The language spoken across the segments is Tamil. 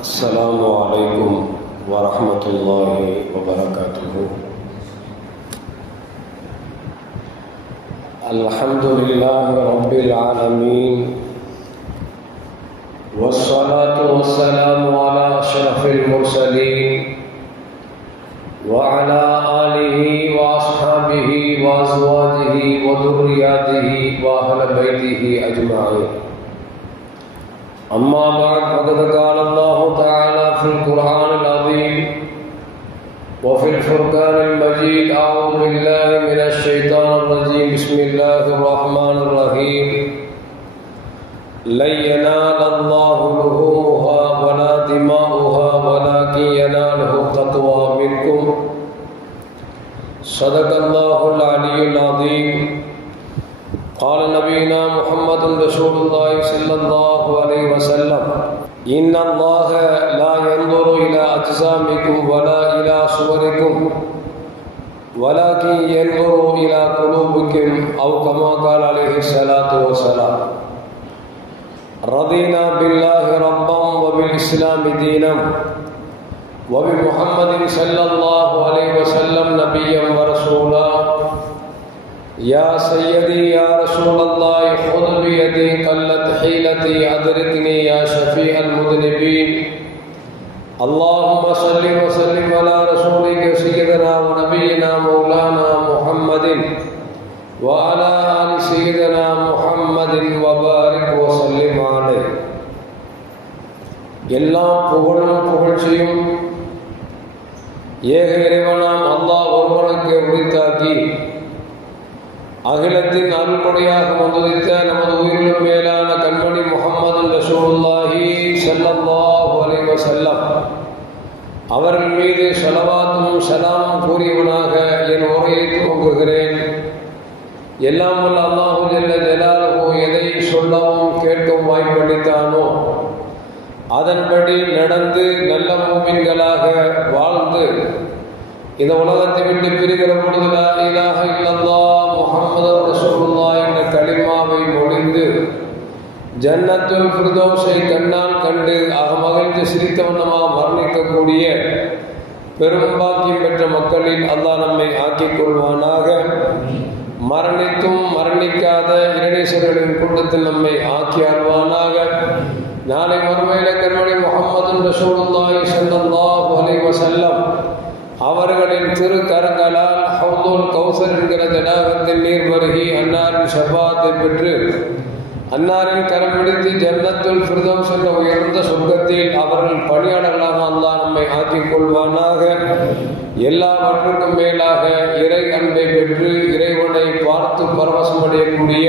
السلام عليكم ورحمة الله وبركاته. الحمد لله رب العالمين، والصلاة والسلام على أشرف المرسلين وعلى آله وأصحابه وأزواجه وذرياته وأهل بيته أجمعين. أما بعد، فقد قال الله تعالى في القرآن العظيم وفي الفرقان المجيد: أعوذ بالله من الشيطان الرجيم، بسم الله الرحمن الرحيم. لن ينال الله لحومها ولا دماؤها ولكن يناله التقوى منكم. صدق الله العلي العظيم. قال نبينا محمد رسول الله صلى الله عليه وسلم: إن الله لا ينظر إلى أجسامكم ولا إلى صوركم ولكن ينظر إلى قلوبكم، أو كما قال عليه الصلاة والسلام. رضينا بالله ربا وبالإسلام دينا وبمحمد صلى الله عليه وسلم نبيا ورسولا. يا سيدي يا رسول الله، خذ بيدي قلت حيلتي، أدركني يا شفيع المذنبين. اللهم صل وسلم على رسولك سيدنا ونبينا مولانا محمد وعلى آل سيدنا محمد وبارك وسلم عليه. எல்லாம் புகழும் புகழ்ச்சியும் ஏக இறைவனாம் அல்லாஹ் ஒருவனுக்கு உரித்தாக்கி அகிலத்தின் அருள்கொடையாக வந்துதித்த நமது உயிரிலும் மேலான கண்மணி முஹம்மது ரசூலுல்லாஹி ஸல்லல்லாஹு அலைஹி வஸல்லம் அவர்கள் மீது ஸலவாத்தும் ஸலாமும் கூறியவனாக என் உரையை துவங்குகிறேன். எல்லாம் வல்ல அல்லாஹு ஜல்ல ஜலாலுஹு எதை சொல்லவும் கேட்கவும் வாய்ப்பளித்தானோ அதன்படி நடந்து நல்ல மூமின்களாக வாழ்ந்து இந்த உலகத்தை விட்டு பிரிகிற பொழுது லா இலாஹ இல்லல்லாஹ் முஹம்மது ரசூலுல்லாஹ் என்ற கலிமாவை மொழிந்து ஜன்னத்துல் ஃபிர்தௌஸை கண்ணால் கண்டு அகமகிழ்ந்து சிரித்த வண்ணமாக மரணிக்கக்கூடிய பெரும்பாக்கியம் பெற்ற மக்களில் அல்லாஹ் நம்மை ஆக்கிக் கொள்வானாக. மரணித்தும் மரணிக்காத இறைநேசர்களின் கூட்டத்தில் நம்மை ஆக்கி அருள்வானாக. நாளை மறுமையில கண்மணி முஹம்மது ரசூலுல்லாஹி ஸல்லல்லாஹு அலைஹி வஸல்லம் அவர்களின் திரு கரங்களால் ஹவுதுல் கௌசர் என்கிற தடாகத்தில் நீர் பருகி அன்னாரின் ஷஃபாத்தை பெற்று அன்னாரின் கரம் பிடித்து ஜன்னத்துல் ஃபிர்தௌஸ் என்ற உயர்ந்த சொர்க்கத்தில் அவர்கள் பணியாளர்களாக அல்லாஹ் நம்மை ஆக்கிக் கொள்வானாக. எல்லாவற்றுக்கும் மேலாக இறை அன்பை பெற்று இறைவனை பார்த்து பரவசமடையக்கூடிய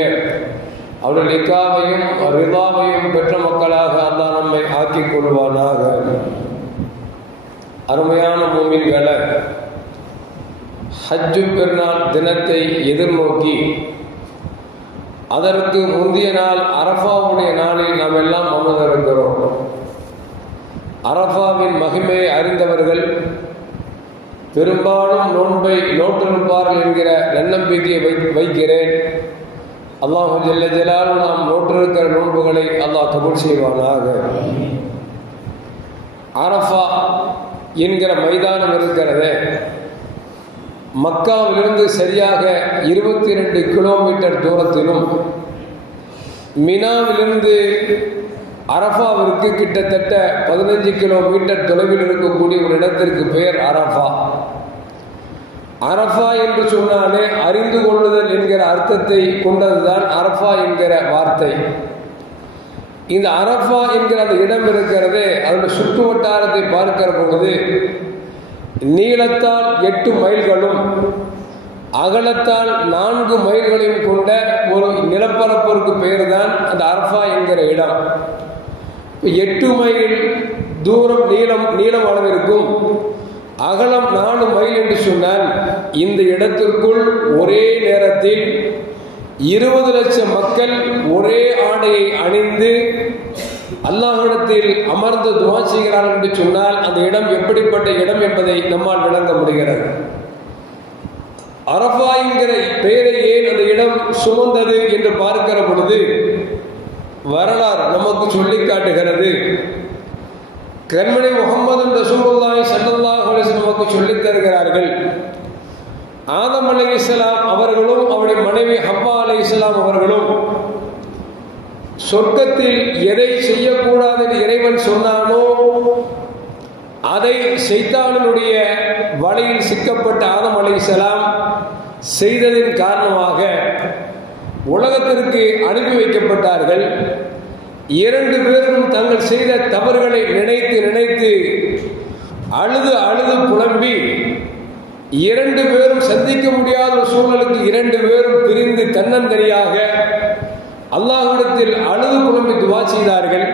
அவருடைய லிகாவையும் ரிதாவையும் பெற்ற மக்களாக அல்லாஹ் நம்மை ஆக்கிக் கொள்வானாக. அருமையான மூமின்களை, ஹஜ்ஜு பெருநாள் தினத்தை எதிர்நோக்கி அதற்கு முந்தைய நாள் அரஃபாவுடைய நாளில் நாம் எல்லாம் அமர்ந்திருக்கிறோம். அரஃபாவின் மகிமையை அறிந்தவர்கள் பெரும்பாலும் நோன்பை நோட்டிருப்பார்கள் என்கிற நன்னம்பிக்கையை வைக்கிறேன். அல்லாஹு ஜல்ல ஜலாலு நாம் நோட்டிருக்கிற நோன்புகளை அல்லாஹ் கபூல் செய்வானாக. அரஃபா என்கிற மைதானம் இருக்கிறது, மக்காவிலிருந்து சரியாக 22 கிலோமீட்டர் தூரத்திலும் மினாவிலிருந்து அரஃபாவிற்கு கிட்டத்தட்ட 15 கிலோமீட்டர் தொலைவில் இருக்கக்கூடிய ஒரு இடத்திற்கு பெயர் அரஃபா. அரஃபா என்று சொன்னாலே அறிந்து கொள்ளுதல் என்கிற அர்த்தத்தை கொண்டதுதான் அரஃபா என்கிற வார்த்தை. இந்த அரஃபா என்கிற அந்த இடம் இருக்கிறது, அதனுடைய சுற்று வட்டாரத்தை பார்க்கிற பொழுது நீளத்தால் 8 மைல்களும் அகலத்தால் 4 மைல்களையும் கொண்ட ஒரு நிலப்பரப்பிற்கு பெயர் தான் அந்த அரஃபா என்கிற இடம். 8 மைல் தூரம் நீளம் அளவிற்கும் அகலம் 4 மைல் என்று சொன்னால் இந்த இடத்திற்குள் ஒரே நேரத்தில் 20 லட்சம் மக்கள் ஒரே ஆடையை அணிந்து அல்லாஹ்விடத்தில் அமர்ந்து துஆ செய்கிறார்கள் என்று சொன்னால் அந்த இடம் எப்படிப்பட்ட இடம் என்பதை நம்மால் விளங்க முடிகிறது. அரஃபா என்கிற பெயரை ஏன் அந்த இடம் சுமந்தது என்று பார்க்கிற பொழுது வரலாறு நமக்கு சொல்லி காட்டுகிறது. கண்மணி முஹம்மது ரசூலுல்லாஹி ஸல்லல்லாஹு அலைஹி வஸல்லம் நமக்கு சொல்லித் தருகிறார்கள். ஆதம் அலைஹிஸ்ஸலாம் அவர்களும் அவருடைய மனைவி ஹவ்வா அலைஹிஸ்ஸலாம் அவர்களும் சொர்க்கத்தில் எதை செய்யக்கூடாது என்று இறைவன் சொன்னானோ அதை ஷைத்தானுடைய வலையில் சிக்கப்பட்ட ஆதம் அலைஹிஸ்ஸலாம் செய்ததின் காரணமாக உலகத்திற்கு அனுப்பி வைக்கப்பட்டார்கள். 2 பேரும் தங்கள் செய்த தவறுகளை நினைத்து நினைத்து அழுது அழுது புலம்பி 2 பேரும் சந்திக்க முடியாத ஒரு சூழலுக்கு 2 பேரும் பிரிந்து தன்னந்தனியாக அல்லாஹ்விடத்தில் அழுது புலம்பி துவா செய்தார்கள்.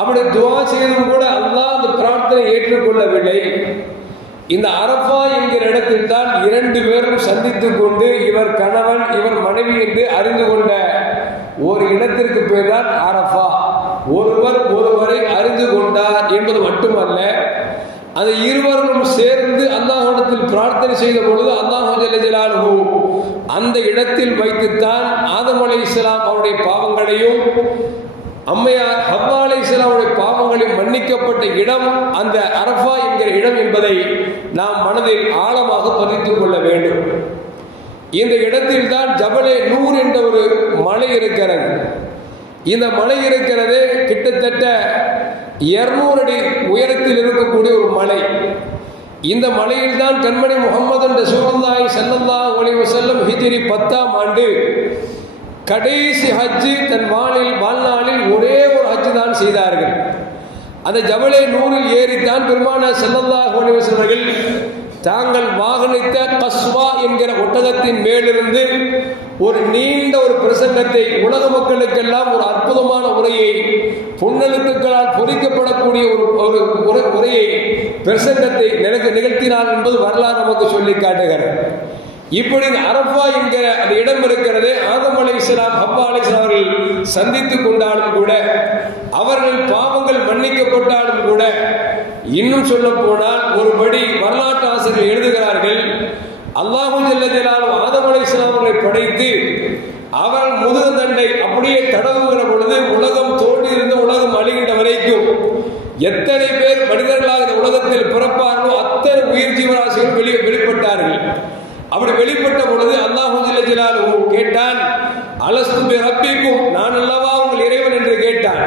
அப்படி துவா செய்தும் கூட அல்லாஹ் அந்த பிரார்த்தனை ஏற்றுக்கொள்ளவில்லை. இந்த அரஃபா என்கிற இடத்தில் தான் 2 பேரும் சந்தித்துக் கொண்டு இவர் கணவன் இவர் மனைவி என்று அறிந்து கொண்ட ஒரு இடத்திற்கு பேர் தான் அரஃபா. ஒருவர் ஒருவரை அறிந்து கொண்டார் என்பது மட்டுமல்ல, அந்த இருவரும் சேர்ந்து அல்லாஹ்விடத்தில் பிரார்த்தனை செய்த பொழுது அல்லாஹ் ஜல்ல ஜலாலுஹு அந்த இடத்தில் வைத்துத்தான் ஆதம் அலைஹிஸ்ஸலாம் அவருடைய பாவங்களையும் அம்மையார் ஹவ்வா அலைஹிஸ்ஸலாமுடைய பாவங்களையும் மன்னிக்கப்பட்ட இடம் அந்த அரஃபா என்கிற இடம் என்பதை நாம் மனதில் ஆழமாக பதித்துக் கொள்ள வேண்டும். இந்த இடத்தில் தான் ஜபலே நூர் என்ற ஒரு மலை இருக்கிறது. இந்த மலை இருக்கிறது கிட்டத்தட்ட 200 அடி உயரத்தில் இருக்கக்கூடிய ஒரு மலை. இந்த மலையில் தான் கண்மணி முஹம்மது ரசூலுல்லாஹி ஸல்லல்லாஹு அலைஹி வஸல்லம் ஹிஜ்ரி 10ஆம் ஆண்டு கடைசி ஹஜ்ஜு தன் வாழ்நாளில் ஒரே ஒரு ஹஜ்ஜு தான் செய்தார்கள். அந்த ஜபலே நூரில் ஏறித்தான் பெருமானார் ஸல்லல்லாஹு அலைஹி வஸல்லம் தாங்கள் வாகனித்த கஸ்வா என்கிற ஒட்டகத்தின் மேலிருந்து ஒரு நீண்ட ஒரு பிரசங்கத்தை உலக மக்களுக்கெல்லாம் ஒரு அற்புதமான உரையை பொன்னெழுத்துக்களால் பொறிக்கப்படக்கூடிய ஒரு உரையை பிரசங்கத்தை நிகழ்த்தினார் என்பது வரலாறு நமக்கு சொல்லி காட்டுகிறது. இப்படி அரஃபா என்கிற அந்த இடம் இருக்கிறது. ஆதம் அலைஹிஸ்ஸலாம் ஹவ்வா அலைஹிஸ்ஸலாம் அவர்கள் சந்தித்துக் கொண்டாலும் கூட அவர்கள் பாவங்கள் மன்னிக்கப்பட்டாலும் கூட இன்னும் சொல்ல போனால் ஒருபடி வரலாற்று ஆசிரியர்கள் எழுதுகிறார்கள், அல்லாஹு ஜல்ல ஜலாலுஹு ஆதம் அலைஹிஸ்ஸலாம் அவர்களை படைத்து அவர்கள் முதுகு தண்டை அப்படியே தடவுகிற பொழுது உலகம் தோன்றியிருந்த உலகம் அழிகின்ற வரைக்கும் எத்தனை பேர் மனிதர்களாக இந்த உலகத்தில் பிறப்பார்களோ அத்தனை உயிர் ஜீவராசிகள் வெளிப்பட்டார்கள். அப்படி வெளிப்பட்ட பொழுது அல்லாஹு ஜல்ல ஜலாலுஹு கேட்டான், அலஸ்து பி ரப்பிக்கும், நான் அல்லவா உங்கள் இறைவன் என்று கேட்டான்.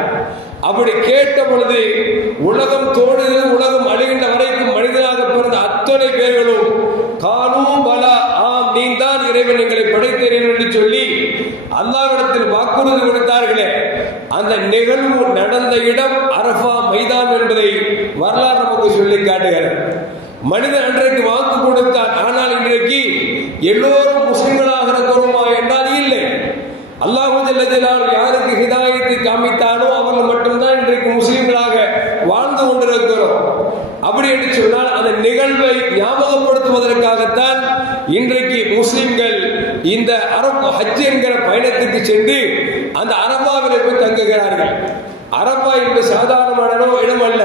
அப்படி கேட்ட பொழுது உலகம் தோன்றியது உலகம் அழிகின்ற வரைக்கும் மனிதனாக பிறந்த அத்தனை பேர்களும் காலூ பலா, ஆம் நீ தான் இறைவன் எங்களை படைத்தேன் என்று சொல்லி அல்லாஹ்விடத்தில் வாக்குறுதி கொடுத்தார்களே, அந்த நிகழ்வு நடந்த இடம் அரஃபா மைதான் என்பதை வரலாறு நமக்கு சொல்லி காட்டுகிறது. மனிதன் அன்றைக்கு வாக்கு கொடுத்தான். ஆனால் இன்றைக்கு எல்லோரும் முஸ்லிம்களாக இருக்கிறோமா என்றால் இல்லை. அல்லாஹு ஜல்ல ஜலாலுஹு யாருக்கு ஹிதாயத்தை காமித்தானோ அவர்கள் மட்டும்தான் இன்றைக்கு முஸ்லிம்களாக வாழ்ந்து கொண்டிருக்கிறோம். அப்படி என்று சொன்னால் அந்த நிகழ்வை ஞாபகப்படுத்துவதற்காகத்தான் இன்றைக்கு முஸ்லிம்கள் இந்த ஹஜ் என்கிற பயணத்துக்கு சென்று அந்த அரஃபாவிலே போய் தங்குகிறார்கள். அரஃபா என்பது சாதாரணமான இடம் அல்ல.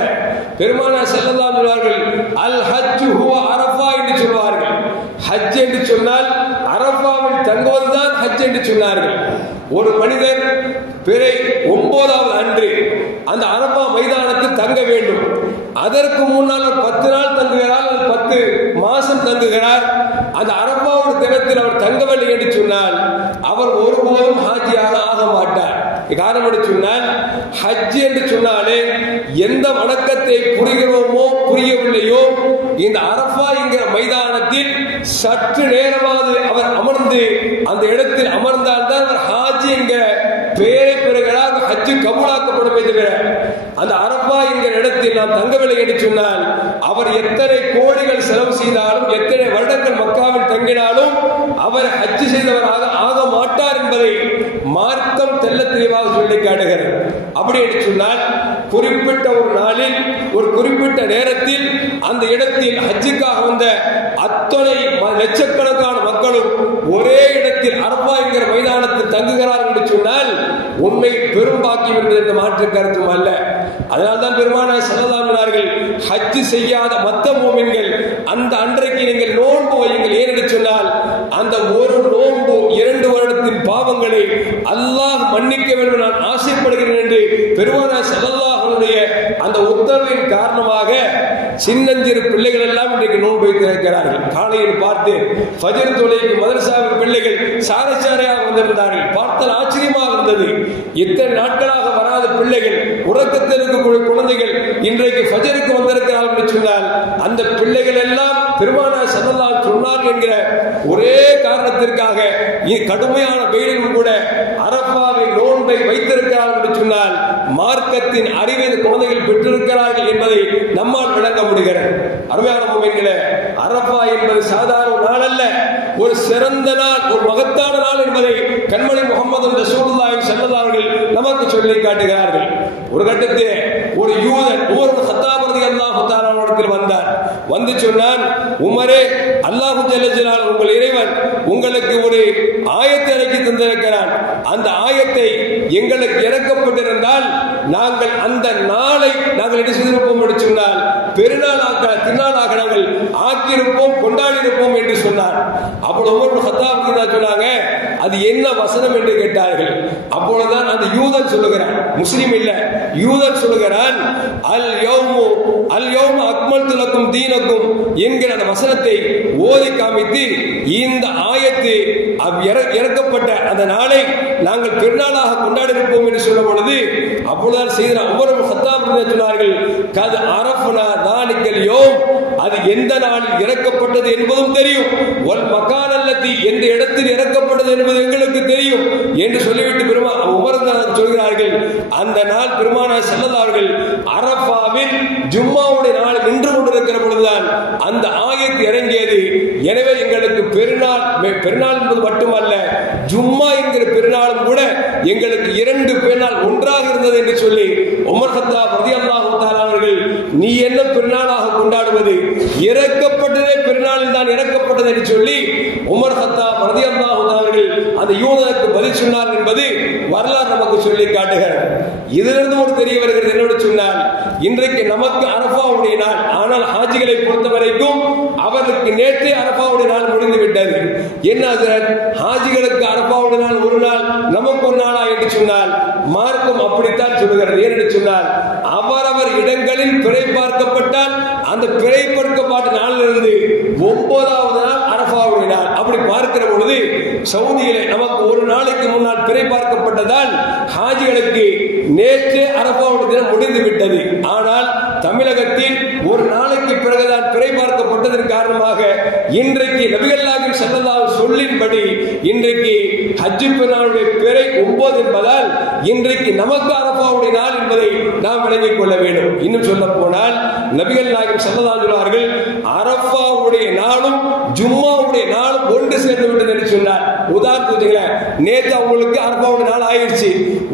பெருமானார் ஸல்லல்லாஹு அலைஹி வஸல்லம் அல் ஹஜ் ஹுவ அரஃபா என்று சொல்வார்கள். ஹஜ் என்று சொன்னால் அரஃபாவில் தங்குவதுதான் ஹஜ் என்று சொன்னார்கள். ஒரு மனிதர் பிறை 9ஆவது அன்று அந்த அரஃபா மைதானத்தில் தங்க வேண்டும். அதற்கு முன்னால் 10 நாள் தங்குகிறார், 10 மாசம் தங்குகிறார். அந்த அரஃபாவுடைய தினத்தில் அவர் தங்கவில்லை என்று சொன்னால் அவர் ஒருபோதும் ஹாஜியாக ஆக மாட்டார். காரணம் என்று சொன்னால் ஹஜ் என்று சொன்னாலே எந்த வணக்கத்தை புரிகிறோமோ புரியவில்லையோ இந்த அரஃபா என்கிற மைதானத்தில் சற்று நேரமாவது அவர் அமர்ந்து அந்த இடத்தில் அமர்ந்தால்தான் அவர் ஹாஜி என்கிற பெயரை பெறுகிறார். ஹஜ் கபூலாக்கப்படுமே தவிர அந்த அரஃபா என்கிற இடத்தில் நாம் தங்கவில்லை என்று சொன்னால் அவர் எத்தனை கோடிகள் செலவு செய்தாலும் எத்தனை வருடங்கள் மக்காவில் தங்கினாலும் அவர் ஹஜ் செய்தவராக ஆக மாட்டார் என்பதை மார்க்கம் தெல்ல தெளிவாக சொல்லி காட்டுகிறது. அப்படி என்று சொன்னால் குறிப்பிட்ட ஒரு நாளில் ஒரு குறிப்பிட்ட நேரத்தில் அந்த இடத்தில் ஹஜ்ஜுக்காக வந்த அத்தனை லட்சக்கணக்கான மக்களும் ஒரே இடத்தில் அரஃபா என்கிற மைதானத்தில் தங்குகிறார்கள் என்று சொன்னால் உண்மை பெரும் பாக்கியம் என்பது என்ற மாற்று கருத்தும் அல்ல. அதனால்தான் பெருமானார் ஸல்லல்லாஹு அலைஹி வஸல்லம் ஹஜ் செய்யாத மத்த மூமின்கள் அந்த அன்றைக்கு நீங்கள் நோன்பு வையுங்கள். ஏனென்று சொன்னால் அந்த ஒரு நோன்பு 2 வருடத்தின் பாவங்களை அல்லாஹ் மன்னிக்க வேண்டும் நான் ஆசைப்படுகிறேன் என்று பெருமானார் ஸல்லல்லாஹு அலைஹி வஸல்லம் அந்த உத்தரவின் காரணமாக சின்னஞ்சிறு பிள்ளைகள் எல்லாம் இன்றைக்கு நோன்பு வைத்திருக்கிறார்கள். காலையில் பார்த்து ஃபஜ்ர் தொழுகைக்கு மதரசாவின் பிள்ளைகள் சாரையாக வந்திருந்தார்கள். பார்த்தால் ஆச்சரியமாக இருந்தது. இத்தனை நாட்களாக வராத பிள்ளைகள், உறக்கத்தில் இருக்கக்கூடிய குழந்தைகள் இன்றைக்கு ஃபஜ்ருக்கு வந்திருக்கிறார்கள் என்று சொன்னால் அந்த பிள்ளைகள் எல்லாம் பெருமானார் ஸல்லல்லாஹு அலைஹி சொன்னார் என்கிற ஒரே காரணத்திற்காக கடுமையான வெயிலும் கூட அரஃபாவில் நோன்பை வைத்திருக்கிறார்கள் என்று சொன்னால் மார்க்கத்தின் அறிவை குழந்தைகள் பெற்றிருக்கிறார்கள் என்பதை நம்மால் விளங்க முடிகிறது. அருமையான முஃமின்களே, அரஃபா என்பது சாதாரண நாள் அல்ல, ஒரு சிறந்த நாள், ஒரு மகத்தான நாள் என்பதை கண்மணி முஹம்மது ரசூலுல்லாஹி ஸல்லல்லாஹு அலைஹி வஸல்லம் நமக்கு சொல்லி காட்டுகிறார்கள். ஒரு கட்டத்தில் ஒரு யூதன் உமர் இப்னு கத்தாப் ரலியல்லாஹு தஆலா அவரிடத்தில் வந்தார். வந்து சொன்னான், உமரே, அல்லாஹ் ஜல்ல ஜலாலுஹு உங்கள் இறைவன் உங்களுக்கு ஒரு ஆயத்தை இறக்கி தந்திருக்கிறான். அந்த ஆயத்தை எங்களுக்கு இறக்கப்பட்டிருந்தால் நாங்கள் அந்த நாளை நாங்கள் என்ன செய்திருப்போம் என்று சொன்னால் பெருநாளாக திருநாளாக நாங்கள் ஆக்கியிருப்போம், கொண்டாடி இருப்போம் என்று சொன்னார். அப்பொழுது உமர் இப்னு கத்தாப் சொன்னாங்க, அது என்ன வசனம் என்று கேட்டார்கள். அப்பொழுதுதான் அந்த யூதன் சொல்லுகிறான், முஸ்லிம் இல்ல, யூதன் சொல்லுகிறான், அல் யௌமு அக்மல்து லக்கும் தீனக்கும் என்கிற அந்த வசனத்தை ஓதி காமித்து இந்த ஆயத்து இறக்கப்பட்ட அந்த நாளை நாங்கள் பெருநாளாக கொண்டாடி இருப்போம் என்று சொல்லும் பொழுது அப்பொழுதுதான் செய்த உமர் இப்னு கத்தாப் சொன்னார்கள், கத் அரஃப்னா தாலிகல் யௌம், அது எந்த நாளில் இறக்கப்பட்டது என்பதும் தெரியும், வல் மகான் அல்லதி எந்த இடத்தில் இறக்கப்பட்டது என்பது எங்களுக்கு தெரியும் என்று சொல்லிவிட்டு உமர் சொல்கிறார்கள், அந்த நாள் பெருமானார் ஸல்லல்லாஹு அலைஹி வஸல்லம் அரஃபாவில் ஜும்மாவுடைய நாள் நின்று கொண்டிருக்கிற பொழுதுதான் அந்த ஆயத்து இறங்கியது. எனவே எங்களுக்கு பெருநாள் என்பது மட்டுமல்ல, ஜும்மா என்கிற பெருநாளும் கூட எங்களுக்கு 2 பெருநாள் ஒன்றாக இருந்தது என்று சொல்லி உமர் கத்தாப் ரலியல்லாஹு தஆலா அவர்கள், நீ என்ன பெருநாளாக கொண்டாடுவது, இறக்கப்பட்டதே பெருநாளில் தான் இறக்கப்பட்டது என்று சொல்லி உமர் கத்தாப் ரலியல்லாஹு தஆலா அவர்கள் அந்த யூதனுக்கு பதில் சொன்னார் என்பது வரலாறு நமக்கு சொல்லி காட்டுகிறது. இதிலிருந்து ஒரு தெரிய வருகிறது என்னோடு சொன்னால், இன்றைக்கு நமக்கு அரஃபாவுடைய நாள், ஆனால் ஹாஜிகளை பொறுத்தவரைக்கும் அவர்களுக்கு நேற்றே அரஃபாவுடைய நாள் முடிந்து விட்டது. என்ன ஹாஜிகளுக்கு அரஃபாவுடைய நாள் ஒரு நாள், நமக்கு ஒரு நாளா என்று சொன்னால் மார்க்கம் அப்படித்தான் சொல்லுகிறது. ஏனென்று சொன்னால் அவரவர் இடங்களில் பிறை பார்க்கப்பட்டால் அந்த பிறை பார்க்கப்பட்ட நாளிலிருந்து 9வது நாள் அரஃபாவுடைய நாள். அப்படி பார்க்கிற பொழுது சவுதியிலே நமக்கு ஒரு நாளைக்கு முன்னால் பிறை பார்க்கப்பட்டதால் ஹாஜிகளுக்கு நேற்றே அரஃபாவுடைய தினம் முடிந்து விட்டது. ஆனால் தமிழகத்தில் ஒரு நாளைக்கு பிறகுதான் பிறை பார்க்கப்பட்டதன் காரணமாக இன்றைக்கு நபிகள் நாயகம் ஸல்லல்லாஹு அலைஹி வஸல்லம் சொல்லின்படி இன்றைக்கு ஹஜ் பெருநாளுடைய பிறை 9 என்பதால் இன்றைக்கு நமக்கு அரஃபாவுடைய நாள் என்பதை நாம் விளங்கிக் கொள்ள வேண்டும். இன்னும் சொல்ல போனால் நபிகள் நாயகம் ஸல்லல்லாஹு அலைஹி வஸல்லம் அரஃபாவுடைய நாளும் ஜும்மாவுடைய நாளும் ஒன்று சேர்ந்து விட்டது என்று சொன்னார். உதாரணத்துக்கு நேற்று அவங்களுக்கு அரஃபாவுடைய நாள் ஆயிடுச்சு,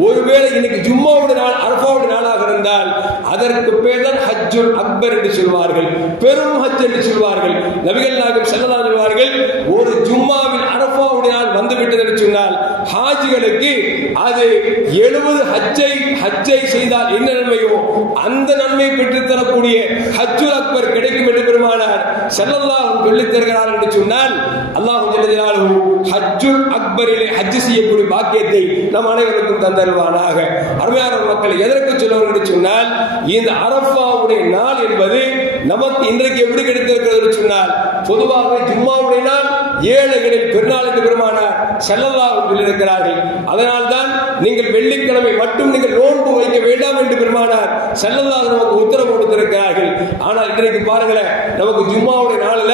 ஒருவேளை இன்னைக்கு ஜும்மாவுடைய நாள் அரஃபாவுடைய நாளாக இருந்தால் அதற்கு பேர் தான் ஹஜ்ஜுல் அக்பர் என்று சொல்வார்கள், பெரும் ஹஜ் என்று சொல்வார்கள். நபிகள் நாயகம் ஸல்லல்லாஹு அலைஹி வஸல்லம் ஒரு ஜும்மாவில் அரஃபாவுடைய நாள் வந்துவிட்டது என்று சொன்னால் ஹாஜிகளுக்கு அது 70 ஹஜ்ஜை செய்தால் என்ன நன்மையோ அந்த நன்மை பெற்று தரக்கூடிய ஹஜ்ஜுல் அக்பர் கிடைக்கும் என்று பெருமானார் ஸல்லல்லாஹு அலைஹி வஸல்லம் சொல்லித் தருகிறார் என்று சொன்னால் அல்லாஹ் ஜல்ல ஜலாலுஹு ஹஜ்ஜுல் அக்பரிலே ஹஜ் செய்யக்கூடிய பாக்கியத்தை நம் அனைவருக்கும் தந்தருவானாக. அருமையான மக்கள், எதற்கு சொல்லுவார்கள் என்று சொன்னால் இந்த அரஃபாவுடைய நாள் என்பது நமக்கு இன்றைக்கு எப்படி கிடைத்திருக்கிறது என்று சொன்னால் பொதுவாக ஜும்மாவுடைய நாள் ஏழைகளில் பெருநாள் என்று பெருமானார் ஸல்லல்லாஹு அலைஹி வஸல்லம் இருக்கிறார்கள். அதனால்தான் நீங்கள் வெள்ளிக்கிழமை மட்டும் நீங்கள் நோன்பு வைக்க வேண்டாம் என்று பெருமானார் ஸல்லல்லாஹு அலைஹி வஸல்லம் நமக்கு உத்தரவு கொடுத்திருக்கிறார்கள். ஆனால் இன்றைக்கு பாருங்களேன், நமக்கு ஜும்மாவுடைய நாள்ல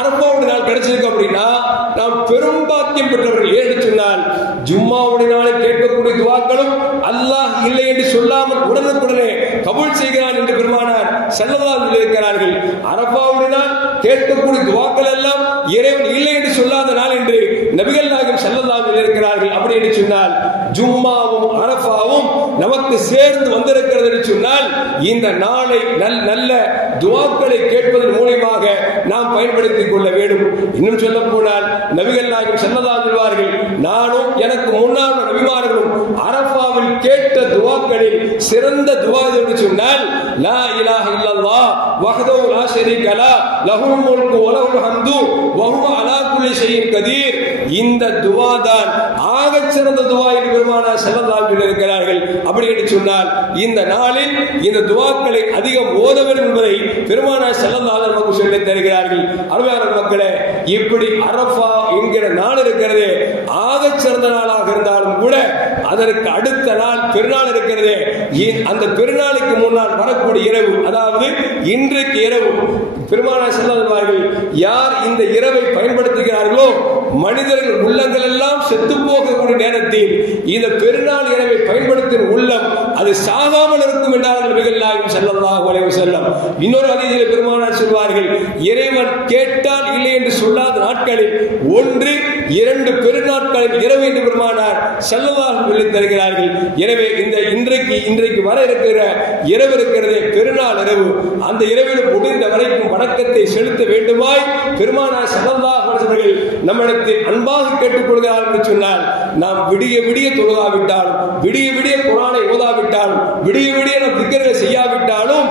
அரஃபாவுடைய நாள் கிடைச்சிருக்கு அப்படின்னா நாம் பெரும் பாக்கியம் பெற்றவர்கள். ஏன்னு சொன்னால் ஜும்மாவுடைய நாளை கேட்கக்கூடிய துஆக்களும் அல்லாஹ் இல்லை என்று சொல்லாமல் உடனுக்குடனே கபூல் செய்கிறான் என்று பெருமானார் ஸல்லல்லாஹு அலைஹி வஸல்லம் இருக்கிறார்கள். அரஃபாவுடைய நாள் கேட்கக்கூடிய துஆக்கள் எல்லாம் இறைவன் இல்லை என்று சொல்லாத நாள் என்று நபிகள் நாயகம் ஸல்லல்லாஹு அலைஹி வஸல்லம் இருக்கிறார்கள். அப்படி என்று சொன்னால் ஜும்மாவும் அரஃபாவும் நமக்கு சேர்ந்து வந்திருக்கிறது என்று சொன்னால் இந்த நாளை நல்ல துஆக்களை கேட்பதன் மூலமாக நாம் பயன்படுத்திக் கொள்ள வேண்டும். இன்னும் சொல்ல போனால் நபிகள் நாயகம் ஸல்லல்லாஹு அலைஹி வஸல்லம் நானும் எனக்கு முன்னால் நபிமார்களும் அரஃபாவில் கேட்ட துஆக்களில் சிறந்த துஆ என்று சொன்னால் லா இலாஹ இல்லல்லாஹ் வஹ்தஹு லா ஷரீக லஹு லஹுல் முல்கு வ லஹுல் ஹம்து வ ஹுவ அலா குல்லி ஷைஇன் கதீர். இந்த துஆ தான் ஆக சிறந்த துவா என்று பெருமானார் ஸல்லல்லாஹு அலைஹி இருக்கிறார்கள். அப்படி என்று சொன்னால் இந்த நாளில் இந்த துவாக்களை அதிகம் ஓத வேண்டும் என்பதை பெருமானார் ஸல்லல்லாஹு அலைஹி நமக்கு சொல்லித் தருகிறார்கள். அருமையான மக்களே, இப்படி அரஃபா என்கிற நாள் இருக்கிறது, ஆகச் சிறந்த நாளாக இருந்தாலும் கூட அதற்கு அடுத்த நாள் பெருநாள் இருக்கிறது. அந்த பெருநாளுக்கு முன்னால் வரக்கூடிய இரவு, அதாவது இன்றைக்கு இரவு, பெருமானார் ஸல்லல்லாஹு அலைஹி யார் இந்த இரவை பயன்படுத்துகிறார்களோ மனிதர்கள் உள்ளங்கள் எல்லாம் செத்து போகக்கூடிய நேரத்தில் இந்த பெருநாள் இரவை பயன்படுத்தும் உள்ளம் அது சாகாமல் இருக்கும் என்றார்கள் நபிகள் நாயகம் ஸல்லல்லாஹு அலைஹி வஸல்லம். இன்னொரு ஹதீஸில் பெருமானார் சொல்வார்கள், இறைவன் கேட்டால் இல்லை என்று சொல்லாத நாட்களில் 1, 2 பெருநாட்களில் இரவு என்று பெருமானார் ஸல்லல்லாஹு அலைஹி வஸல்லம் தருகிறார்கள். எனவே இன்றைக்கு வர இருக்கிற இரவு இருக்கிறதே பெருநாள் இரவு, அந்த இரவில் முடிந்த வரைக்கும் வணக்கத்தை செலுத்த வேண்டுமாய் பெருமானார் ஸல்லல்லாஹு அலைஹி வஸல்லம் நம்மிடத்தில் அன்பாக கேட்டுக் கொள்கிறார்கள் என்று சொன்னால், நாம் விடிய விடிய தொழுகாவிட்டாலும், விடிய விடிய குர்ஆனை ஓதாவிட்டாலும், விடிய விடிய நாம் திக்ர்களை செய்யாவிட்டாலும்,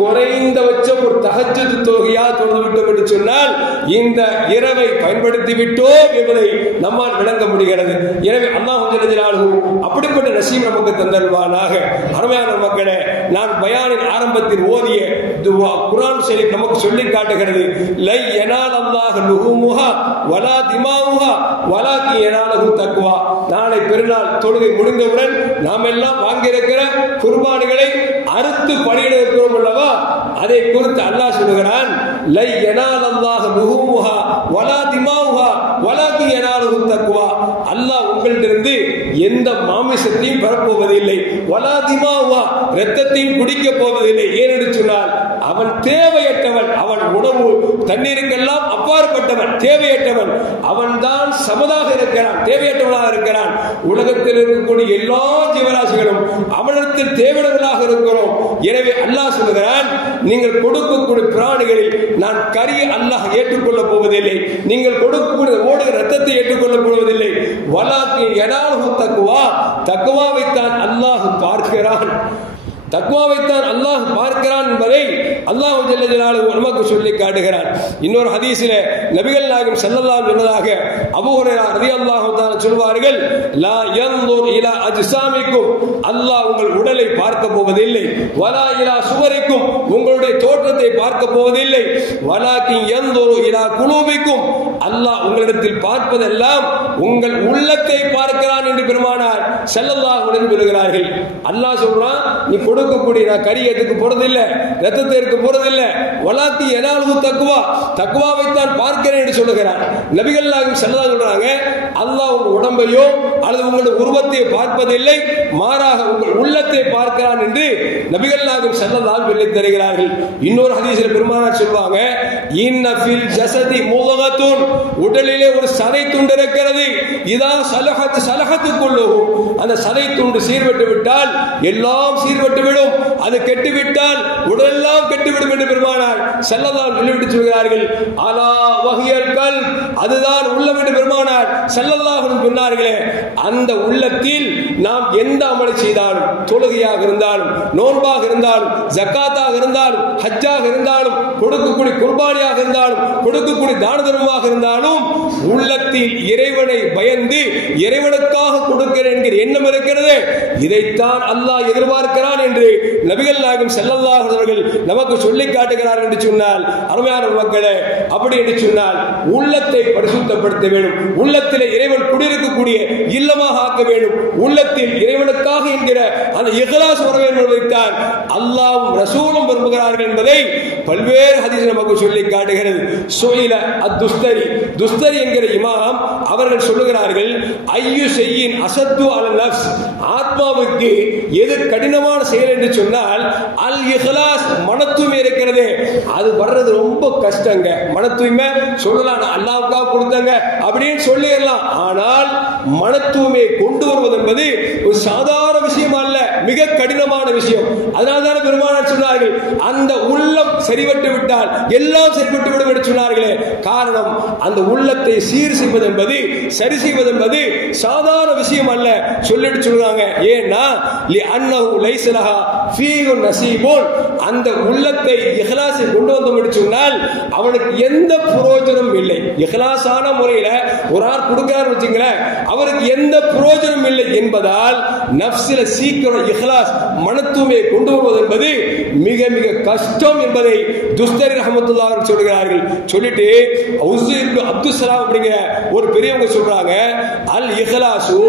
குறைந்தபட்சம் ஒரு தஹஜ்ஜுத் தொழுகையா தொழுது விட்டோம் என்று சொன்னால் இந்த இரவை பயன்படுத்தி விட்டோம் என்பதை நம்மால் விளங்க முடிகிறது. எனவே அல்லாஹ் ஜல்ல ஜலாலுஹு அப்படிப்பட்ட நசீப் நமக்கு தந்தருவானாக. அருமையான மக்களே, நான் பயானின் ஆரம்பத்தில் ஓதிய துவா குர்ஆன் ஷரீஃப் நமக்கு சொல்லி காட்டுகிறது, லை யனாலல்லாஹு லுஹூமுஹா வலா திமாவுஹா வலாக்கின் யனாலுஹு தக்வா. நாளை பெருநாள் தொழுகை முடிந்தவுடன் நாம் எல்லாம் வாங்கியிருக்கிற குர்பானிகளை அறுத்து பலியிட இருக்கிறோம் அல்லவா, அதை குறித்து அல்லாஹ் சொல்கிறான், லை யனாலல்லாஹு லுஹூமுஹா வலா திமாவுஹா வலாக்கின் யனாலுஹு தக்வா. அல்லாஹ் உங்களிடமிருந்து எந்த மாமிசத்தையும் பெறப்போவதில்லை, வலா திமாவுஹா இரத்தத்தையும் குடிக்க போவதில்லை. ஏனென்று சொன்னால் அவன் தேவையற்றவன், அவன் உணவு தண்ணீருக்கெல்லாம் அப்பாற்பட்டவன், தேவையற்றவன். அவன் தான் சமதாக இருக்கிறான், தேவையற்றவனாக இருக்கிறான். உலகத்தில் இருக்கக்கூடிய எல்லா ஜீவராசிகளும் அவனிடத்தில் தேவையுள்ளவர்களாக இருக்கிறோம். எனவே அல்லாஹ் சொல்கிறான், நீங்கள் கொடுக்கக்கூடிய பிராணிகளில் நான் கரியை அல்லாஹ் ஏற்றுக்கொள்ளப் போவதில்லை, நீங்கள் கொடுக்கக்கூடிய ஓடுகிற ரத்தத்தை ஏற்றுக்கொள்ளப் போவதில்லை. வலாக்கின் யனாலுஹு தக்வா, தக்வாவைத்தான் அல்லாஹ் பார்க்கிறான், தக்வாவைத்தான் அல்லாஹ் பார்க்கிறான் என்பதை அல்லாஹ் ஜல்ல ஜலாலுஹு நமக்கு சொல்லி காட்டுகிறான். இன்னொரு ஹதீஸிலே நபிகள் நாயகம் ஸல்லல்லாஹு அலைஹி சொன்னதாக அபூ ஹுரைரா ரலியல்லாஹு தஆலா சொல்வார்கள், லா யன்துர் இலா அஜ்சாமிக்கும், அல்லாஹ் உங்கள் உடலை பார்க்க போவதில்லை, வலா இலா சுவரிக்கும், உங்களுடைய தோற்றத்தை பார்க்க போவதில்லை, வலாக்கின் யன்துரு இலா குலூபிக்கும், அல்லாஹ் உங்களிடத்தில் பார்ப்பதெல்லாம் உங்கள் உள்ளத்தை பார்க்கிறான் என்று பெருமானார் ஸல்லல்லாஹு அலைஹி சொல்கிறார்கள். அல்லாஹ் சொல்றான், நீ கொடுக்கக்கூடிய நான் கறி எதுக்கு போறதில்லை, ரத்தத்தை எடுக்க போறதில்லை, வலாக்கி யனாலுஹு தக்வா, தக்வாவைத்தான் பார்க்கிறேன் என்று சொல்லுகிறார். நபிகள் நாயகம் ஸல்லல்லாஹு சொல்றாங்க, அல்லாஹ் உங்க உடம்பையோ அல்லது உங்களுடைய உருவத்தை பார்ப்பதில்லை, மாறாக உங்கள் உள்ளத்தை பார்க்கிறான் என்று நபிகள் நாயகம் ஸல்லல்லாஹு சொல்லித் தருகிறார்கள். இன்னொரு ஹதீஸில் பெருமானார் சொல்வாங்க, இன்ன ஃபில் ஜஸதி முலகத்துன், உடலிலே ஒரு சதை துண்டு இருக்கிறது, இதா ஸலஹத் ஸலஹத்து குல்லுஹு, அந்த சதை துண்டு சீர்பட்டு விட்டால் எல்லாம் சீர்பட்டு விடும், அது கெட்டுவிட்டால் உடலெல்லாம் கெட்டுவிடும் என்று பெருமானார் ஸல்லல்லாஹு சொல்லிவிட்டு சொல்கிறார்கள். அலா வஹியல் கல்ப், அதுதான் உள்ளம் என்று பெருமானார் ஸல்லல்லாஹு சொன்னார்களே. அந்த உள்ளத்தில் நாம் எந்த அமலை செய்தாலும், தொழுகையாக இருந்தாலும், நோன்பாக இருந்தாலும், ஜக்காத்தாக இருந்தாலும், ஹஜ்ஜாக இருந்தாலும், கொடுக்கக்கூடிய குர்பானியாக இருந்தாலும், கொடுக்கக்கூடிய தான தர்மமாக இருந்தாலும், உள்ளத்தில் இறைவனை பயந்து இறைவனுக்காக கொடுக்கிறேன் என்கிற எண்ணம் இருக்கிறது. இதைத்தான் அல்லாஹ் எதிர்பார்க்கிறான் என்று நபிகள் நாயகம் ஸல்லல்லாஹு அலைஹி அவர்கள் நமக்கு சொல்லி காட்டுகிறார்கள் என்று சொன்னால், அருமையான மக்களே, அப்படி என்று சொன்னால் உள்ளத்தை பரிசுத்தப்படுத்த வேண்டும், உள்ளத்திலே இறைவன் குடியிருக்கக்கூடிய இல்லமாக ஆக்க வேண்டும், உள்ளத்தில் இறைவனுக்காக என்கிற அந்த இஹ்லாஸ் வர வேண்டும் என்பதைத்தான் அல்லாஹ்வும் ரசூலும் விரும்புகிறார்கள் என்பதை பல்வேறு ஹதீஸ் நமக்கு சொல்லி காட்டுகிறது. சுயில அத்துஸ்தரி, துஸ்தரி என்கிற இமாம் அவர்கள் சொல்லுகிறார்கள், ஐயு ஷையின் அஸத்து அலன் நஃப்ஸ், ஆத்மாவுக்கு எது கடினமான செயல் என்று சொன்னால் அல் இஹ்லாஸ், மன தூய்மை இருக்கிறது, அது வர்றது ரொம்ப கஷ்டங்க. மன தூய்மை சொல்லலாம், அல்லாஹ்வுக்காக கொடுத்தாங்க அப்படின்னு சொல்லிடலாம், ஆனால் மன தூய்மை கொண்டு வருவது என்பது ஒரு சாதாரண விஷயம் அல்ல, மிக கடினமான விஷயம். அதனால்தான் பெருமானார் சொன்னார்கள், அந்த உள்ளம் சரிபட்டு விட்டால் எல்லாம் சரிபட்டு விடும் என்று சொன்னார்களே. காரணம், அந்த உள்ளத்தை சீர் செய்வது என்பது, சரி செய்வது என்பது சாதாரண விஷயம் அல்ல சொல்லிட்டு சொல்றாங்க. ஏன்னா அந்த உள்ளத்தை இஹ்லாஸை கொண்டு வந்தோம் என்று சொன்னால் அவனுக்கு எந்த பிரயோஜனம் இல்லை. இஹ்லாஸான முறையில ஒரு ஆள் கொடுக்கிறார் வச்சுங்களேன், அவருக்கு எந்த பிரயோஜனம் இல்லை என்பதால் நஃப்ஸில சீக்கிரம் இஹ்லாஸ் மனத்துவமே கொண்டு வருவது என்பது மிக மிக கஷ்டம் என்பதை துஸ்தரி ரஹ்மத்துல்லாஹி அலைஹி சொல்கிறார்கள். சொல்லிட்டு அப்துல் சலாம் அப்படிங்கிற ஒரு பெரியவங்க சொல்றாங்க, அல் இஹ்லாசு,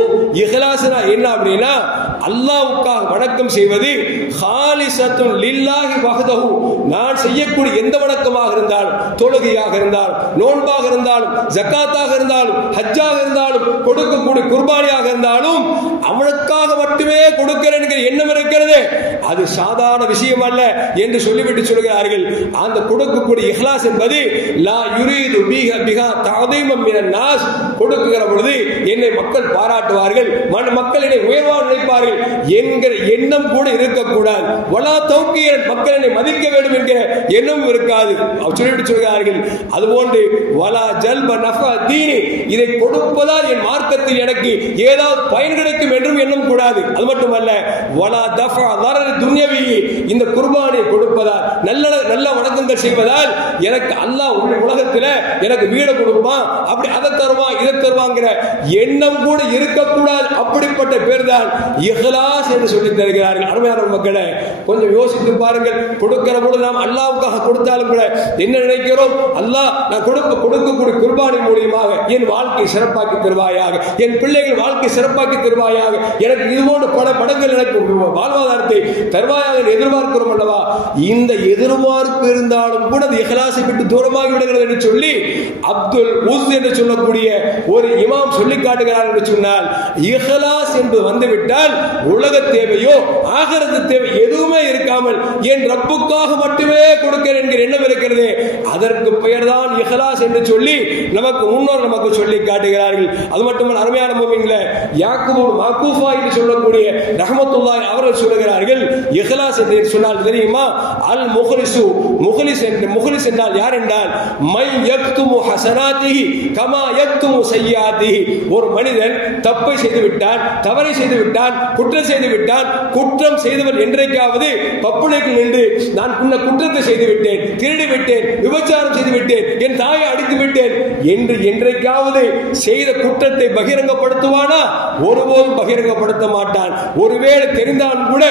இஹ்லாஸ்னா என்ன அப்படின்னா அல்லாஹ்வுக்காக வணக்கம் செய்வது, ஹாலிசத்துன் லில்லாஹி வஹ்தஹு, நான் செய்யக்கூடிய எந்த வணக்கமாக இருந்தாலும், தொழுகையாக இருந்தாலும், நோன்பாக இருந்தாலும், ஜக்காத்தாக இருந்தாலும், ஹஜ்ஜாக இருந்தாலும், கொடுக்கக்கூடிய குர்பானியாக இருந்தாலும் அவனுக்காக மட்டுமே கொடுக்கிறேன் என்கிற எண்ணம் இருக்கிறது, அது சாதாரண விஷயம் அல்ல என்று சொல்லிவிட்டு சொல்கிறார்கள். அந்த கொடுக்கக்கூடிய இஹ்லாஸ் என்பது லா யுரீது பிஹா தஅதீமம் மினன் நாஸ், கொடுக்கிற பொழுது என்னை மக்கள் பாராட்டுவார்கள், மக்கள் என்னை உயர்வாக நினைப்பார்கள் என்கிற எண்ணம் கூட இருக்கக்கூடாது. வலா தௌகீரன், மக்கள் என்னை மதிக்க வேண்டும் என்கிற எண்ணம் இருக்காது சொல்லிவிட்டு சொல்கிறார்கள். அதுபோன்று வலா ஜல்ப நஃபா தீனி, இதை கொடுப்பதால் என் மார்க்கத்தில் எனக்கு ஏதாவது பயன் கிடைக்கும் என்றும் எண்ணம் கூடாது. அது மட்டுமல்ல வலா தஃபா தரர் துன்யவி, இந்த குர்பானை கொடுப்பதால், நல்ல வணக்கங்கள் செய்வதால் எனக்கு அல்லாஹ் உலகத்தில் எனக்கு வீடு கொடுப்பான், அப்படி அதை தருவான் இதை தருவாங்கிற எண்ணம் கூட இருக்கக்கூடாது. அப்படிப்பட்ட பேர் தான் இஹ்லாஸ் என்று சொல்லி தருகிறார்கள். அருமையான மக்களே, கொஞ்சம் யோசித்து பாருங்கள். கொடுக்கிற பொழுது நாம் அல்லாஹ்வுக்காக கொடுத்தாலும் கூட என்ன நினைக்கிறோம்? அல்லாஹ் நான் கொடுக்கக்கூடிய குர்பானி மூலியமாக என் வாழ்க்கை சிறப்பாக்கி தருவாயாக, என் பிள்ளைகள் வாழ்க்கை சிறப்பாக்கி தருவாயாக, எனக்கு இதுபோன்ற பல படங்கள் எனக்கு வாழ்வாதாரத்தை தருவாயாக எதிர்பார்க்கிறோம் அல்லவா? இந்த எதிர்பார்ப்பு இருந்தாலும் கூட அது இஹ்லாஸை விட்டு தூரமாகி விடுகிறது என்று சொல்லி அப்துல் உஸ் என்று சொல்லக்கூடிய ஒரு இமாம் சொல்லி காட்டுகிறார் என்று சொன்னால், இஹ்லாஸ் என்பது வந்துவிட்டால் உலக தேவையோ ஆகிரத்து தேவை எதுவுமே இருக்காமல் என் ரப்புக்காக மட்டுமே கொடுக்கிறேன் என்கிற எண்ணம் இருக்கிறது, அதற்கு பெயர் தான் இஹ்லாஸ் என்று சொல்லி நமக்கு முன்னோர் நமக்கு சொல்லி காட்டுகிறார்கள். அது மட்டுமல்ல, அருமையான மூமின்களே, யாக்கூப் மக்கூஃபா என்று சொல்லக்கூடிய ரஹ்மத்துல்லாஹி அவர்கள் சொல்கிறார்கள், இஹ்லாஸ் என்று சொன்னால் தெரியுமா? அல் முஹ்லிசு, முஹ்லிஸ் என்றால் யார் என்றால் மை யக்துமு ஹஸனாத்திஹி கமா யக்துமு ஸய்யிஆத்திஹி. ஒரு மனிதன் தப்பை செய்து விட்டான், தவறை செய்து விட்டான், குற்றம் செய்து விட்டான், குற்றம் செய்தவன் என்றைக்காவது பப்புளைக்கு நின்று நான் இந்த குற்றத்தை செய்து விட்டேன், திருடி விட்டேன், விபச்சாரம் செய்து விட்டேன், என் தாயை அடித்து விட்டேன் என்று என்றைக்காவது செய்த குற்றத்தை பகிரங்கப்படுத்துவானா? ஒருபோதும் பகிரங்கப்படுத்த மாட்டான். ஒருவேளை தெரிந்தாலும் கூட